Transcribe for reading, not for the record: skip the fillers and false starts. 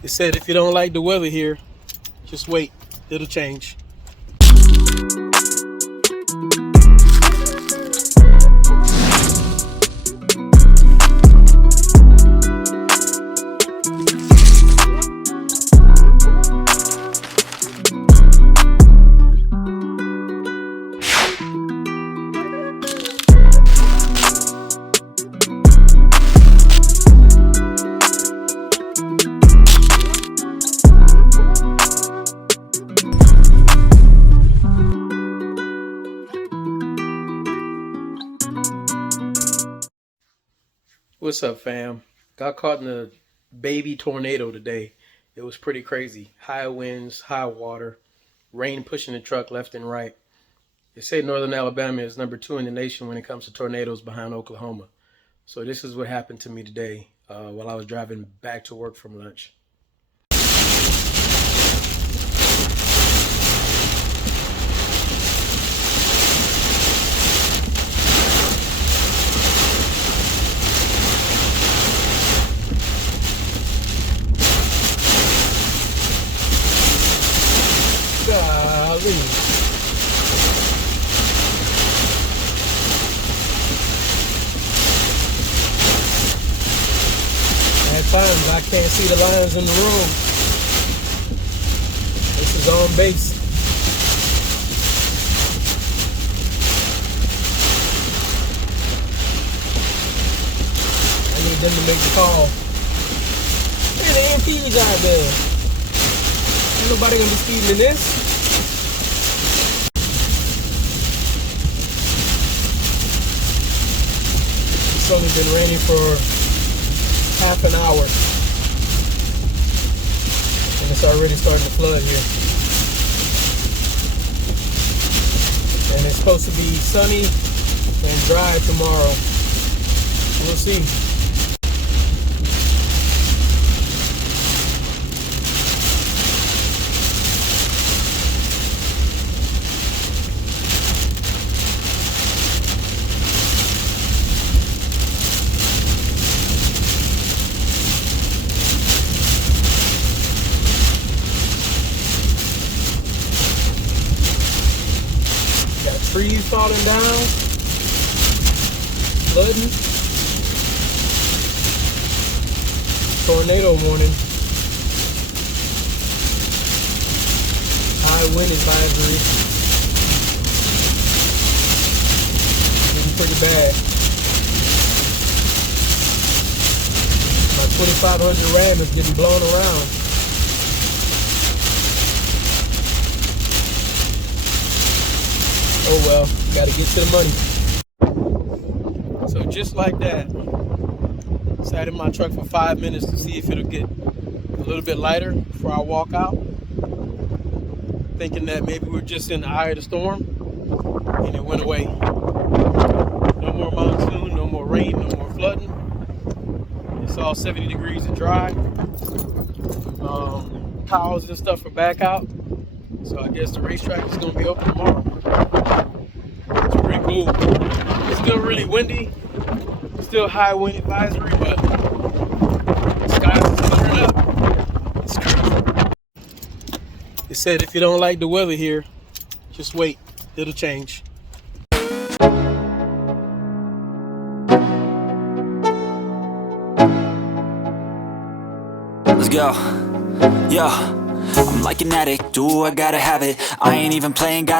It said if you don't like the weather here, just wait. It'll change. What's up, fam? Got caught in a baby tornado today. It was pretty crazy. High winds, high water, rain pushing the truck left and right. They say northern Alabama is #2 in the nation when it comes to tornadoes behind Oklahoma. So this is what happened to me today while I was driving back to work from lunch. Golly. At times I can't see the lines in the room. This is on base. I need them to make the call. Hey, the EMP's out there. Ain't nobody gonna be speeding in this. It's only been raining for half an hour, and it's already starting to flood here. And it's supposed to be sunny and dry tomorrow. We'll see. Trees falling down, flooding, tornado warning, high wind advisory, getting pretty bad. My 2500 Ram is getting blown around. Oh well, gotta get to the money. So just like that, sat in my truck for 5 minutes to see if it'll get a little bit lighter before I walk out, thinking that maybe we're just in the eye of the storm, and it went away. No more monsoon, no more rain, no more flooding. It's all 70 degrees and dry. Towels and stuff are back out, so I guess the racetrack is gonna be open tomorrow. It's pretty cool. It's still really windy, still high wind advisory, but the skies is clearing up. It's crazy. It said if you don't like the weather here, just wait, it'll change. Let's go. Yo, I'm like an addict, do I gotta have it. I ain't even playing, got